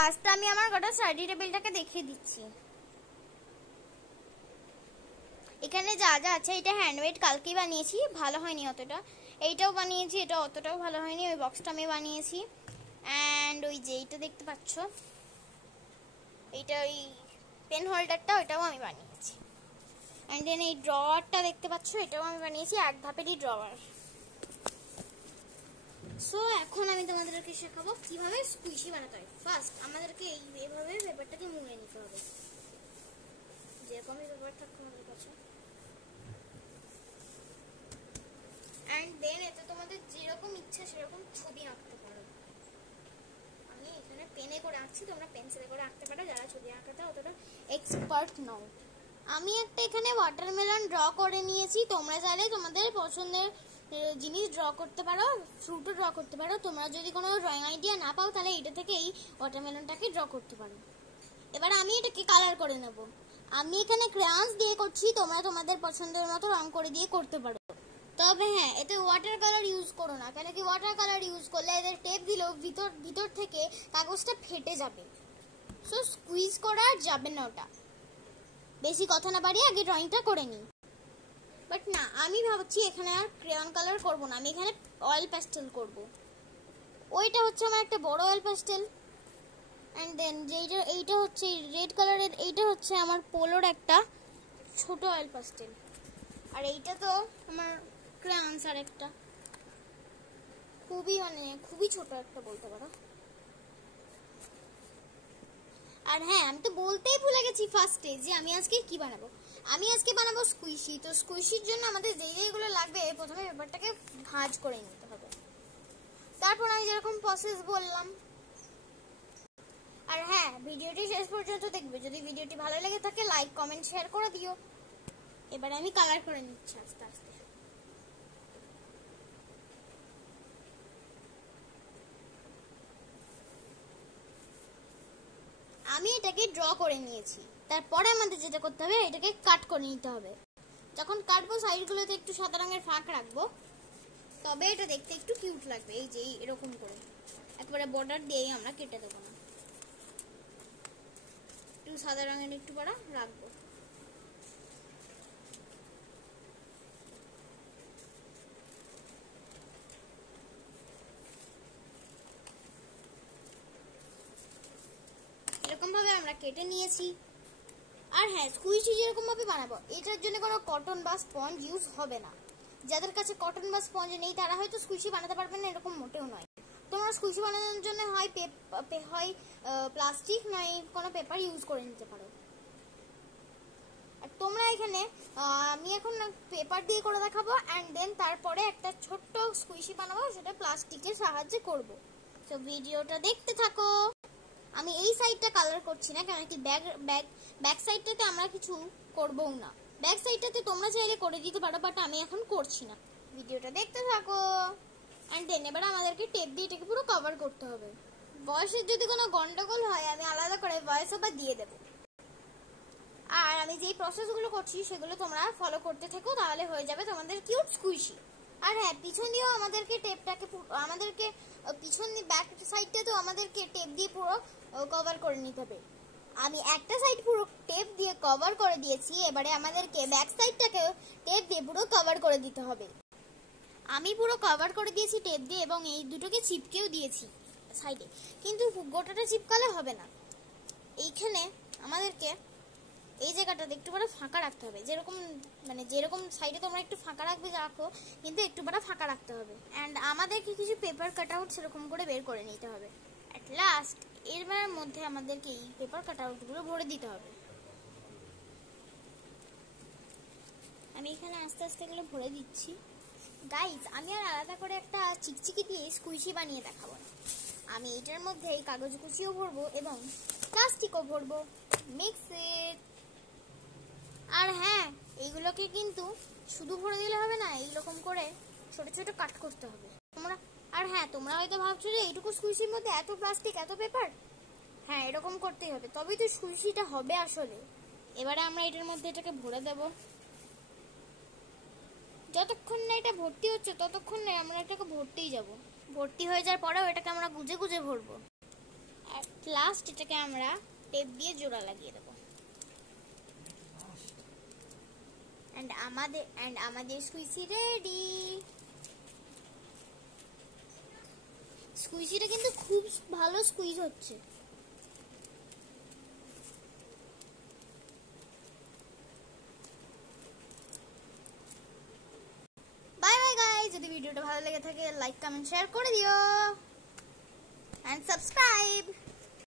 First আমি আমার গোটা স্টাডি টেবিলটাকে দেখিয়ে দিচ্ছি। এখানে যা যা আছে এটা হ্যান্ডমেড, কালকেই বানিয়েছি, ভালো হয়নি অতটা। এইটাও বানিয়েছি, এটা অতটাও ভালো হয়নি, ওই বক্সটা আমি বানিয়েছি। অ্যান্ড ওই যে এইটা দেখতে পাচ্ছ, এইটা ওই পেন হোল্ডারটা, ওইটাও আমি বানিয়েছি। অ্যান্ড দেন এই ড্রয়ারটা দেখতে পাচ্ছ, এটাও আমি বানিয়েছি, এক ধাপেরই ড্রয়ার। সো এখন আমি তোমাদেরকে শেখাবো কিভাবে স্কুইশি বানাতে হয়। ফার্স্ট আমাদেরকে এইভাবে পেপারটাকে মুড়ে নিতে হবে, যেরকমই পেপার থাকবে আমাদের কাছে। অ্যান্ড দেন এতে তোমাদের যেরকম ইচ্ছা সেরকম ছবি আঁকতে পারো। আমি এখানে পেনে করে আঁকছি, তোমরা পেন্সিলে করে আঁকতে পারো যারা ছবি আঁকাতে অতটা এক্সপার্ট নও। আমি একটা এখানে ওয়াটারমেলন ড্র করে নিয়েছি, তোমরা চাইলে তোমাদের পছন্দের জিনিস ড্র করতে পারো, ফ্রুটও ড্র করতে পারো। তোমরা যদি কোনো ড্রয়িং আইডিয়া না পাও তাহলে এটা থেকে এই ওয়াটারমেলনটাকে ড্র করতে পারো। এবার আমি এটাকে কালার করে নেব। আমি এখানে ক্রেয়ন্স দিয়ে করছি, তোমরা তোমাদের পছন্দের মতো রং করে দিয়ে করতে পারো। তবে হ্যাঁ, এতে ওয়াটার কালার ইউজ করো না, কেন কি ওয়াটার কালার ইউজ করলে এদের টেপ দিলেও ভিতর থেকে কাগজটা ফেটে যাবে। সো স্কুইজ করা যাবে না ওটা। বেশি কথা না বাড়িয়ে আগে ড্রয়িংটা করে নিই। বাট না, আমি ভাবছি এখানে আর ক্রেয়ন কালার করব না, আমি এখানে অয়েল প্যাস্টেল করব। ওইটা হচ্ছে আমার একটা বড় অয়েল প্যাস্টেল। অ্যান্ড দেন এইটা হচ্ছে রেড কালারের, এইটা হচ্ছে আমার পোলোর একটা ছোট অয়েল প্যাস্টেল। আর এইটা তো আমার ক্রেয়ন্স আর একটা খুবই ছোট একটা বলতে পারো। আর হ্যাঁ, আমি তো বলতেই ভুলে গেছি ফার্স্টে যে আমি আজকে কি বানাবো। আমি আজকে বানাবো স্কুইশি। তো স্কুইশির জন্য আমাদের যেগুলো লাগবে, প্রথমে পেপারটাকে ভাঁজ করে নিতে হবে, তারপর আমি যেরকম প্রসেস বললাম। আর হ্যাঁ, ভিডিওটি শেষ পর্যন্ত দেখবে। যদি ভিডিওটি ভালো লেগে থাকে লাইক কমেন্ট শেয়ার করে দিও। এবারে আমি কালার করে নিচ্ছি আস্তে আস্তে। আমি এটাকে ড্র করে নিয়েছি, তারপরে আমাদের যেটা করতে হবে এটাকে কাট করে নিতে হবে। যখন কাটবো সাইডগুলোতে একটু সাদা রঙের ফাঁক রাখবো, তবে এটা দেখতে একটু কিউট লাগবে। এই যে এরকম করে একবারে বর্ডার দিয়ে আমরা কেটে দেবো না, একটু সাদা রঙের একটু পাড়া রাখবো। এরকম ভাবে আমরা কেটে নিয়েছি। আর হ্যাঁ, স্কুইশি যেরকম ভাবে বানাবো, এটার জন্য কোনো কটন বা স্পঞ্জ ইউজ হবে না। যাদের কাছে কটন বা স্পঞ্জ নেই তারা হয়তো স্কুইশি বানাতে পারবেন না, এরকম মোটেও নয়। তোমরা স্কুইশি বানানোর জন্য হয় প্লাস্টিক নয় কোনো পেপার ইউজ করে নিতে পারো। আর তোমরা এখানে আমি এখন পেপার দিয়ে করে দেখাবো, অ্যান্ড দেন তারপরে একটা ছোট্ট স্কুইশি বানাবো, সেটা প্লাস্টিকের সাহায্যে করব। তো ভিডিওটা দেখতে থাকো। আমি এই সাইডটা কালার করছি না, কারণ কি ব্যাক সাইডটাতে আমরা কিছু করবও না। ব্যাক সাইডটাতে তোমরা চাইলে করে দিতে পারো, বাট আমি এখন করছি না। ভিডিওটা দেখতে থাকো। অ্যান্ড দেন এবার আমাদেরকে টেপ দিয়ে এটাকে পুরো কভার করতে হবে। ভয়েসের যদি কোনো গন্ডগোল হয় আমি আলাদা করে ভয়েস ওভার দিয়ে দেবো। আর আমি যেই প্রসেসগুলো করছি সেগুলো তোমরা ফলো করতে থাকো, তাহলে হয়ে যাবে তোমাদের কিউট স্কুইশি। আর হ্যাঁ, পিছন দিয়েও আমাদেরকে পিছন দিয়ে ব্যাক সাইডটাতেও আমাদেরকে টেপ দিয়ে পুরো কভার করে নিতে হবে। আমি একটা সাইড পুরো টেপ দিয়ে কভার করে দিয়েছি, এবারে আমাদেরকে ব্যাক সাইডটাকেও টেপ দিয়ে পুরো কভার করে দিতে হবে। আমি পুরো কভার করে দিয়েছি টেপ দিয়ে, এবং এই দুটোকে চিপকেও দিয়েছি সাইডে, কিন্তু গোটাটা চিপকালে হবে না। এইখানে আমাদেরকে এই জায়গাটা একটু বড় ফাঁকা রাখতে হবে, যেরকম সাইডে তোমরা একটু ফাঁকা রাখবে রাখো, কিন্তু একটু বড় ফাঁকা রাখতে হবে। অ্যান্ড আমাদেরকে কিছু পেপার কাট আউট সেরকম করে বের করে নিতে হবে। অ্যাট লাস্ট এর মধ্যে আমাদেরকে এই পেপার কাট আউটগুলো ভরে দিতে হবে। আমি এখানে আস্তে আস্তে এগুলো ভরে দিচ্ছি। গাইজ, আমি আর আলাদা করে একটা চিকচিকি দিয়ে স্কুইশি বানিয়ে দেখাবো না। আমি এটার মধ্যে এই কাগজ কুচিও ভরবো এবং প্লাস্টিকও ভরবো, মিক্স ইট। আর হ্যাঁ, এইগুলোকে কিন্তু শুধু ভরে দিলে হবে না, এইরকম করে ছোট ছোট কাট করতে হবে তোমরা। আর হ্যাঁ, তোমরা হয়তো ভাবছো যে এইটুকু স্কুইশির মধ্যে এত প্লাস্টিক এত পেপার। হ্যাঁ, এরকম করতেই হবে, তবেই তো স্কুইশিটা হবে আসলে। এবারে আমরা এটার মধ্যে এটাকে ভরে দেব। যতক্ষণ না এটা ভর্তি হচ্ছে ততক্ষণ না আমরা এটাকে ভরতেই যাব। ভর্তি হয়ে যাওয়ার পরেও এটাকে আমরা গুজে গুজে ভরবো। আর লাস্ট এটাকে আমরা টেপ দিয়ে জোড়া লাগিয়ে দেবো। এন্ড আমাদের স্কুইসি রেডি। স্কুইসিটা কিন্তু খুব ভালো স্কুইজ হচ্ছে। বাই বাই গাইস, যদি ভিডিওটা ভালো লেগে থাকে লাইক কমেন্ট শেয়ার করে দিও এন্ড সাবস্ক্রাইব।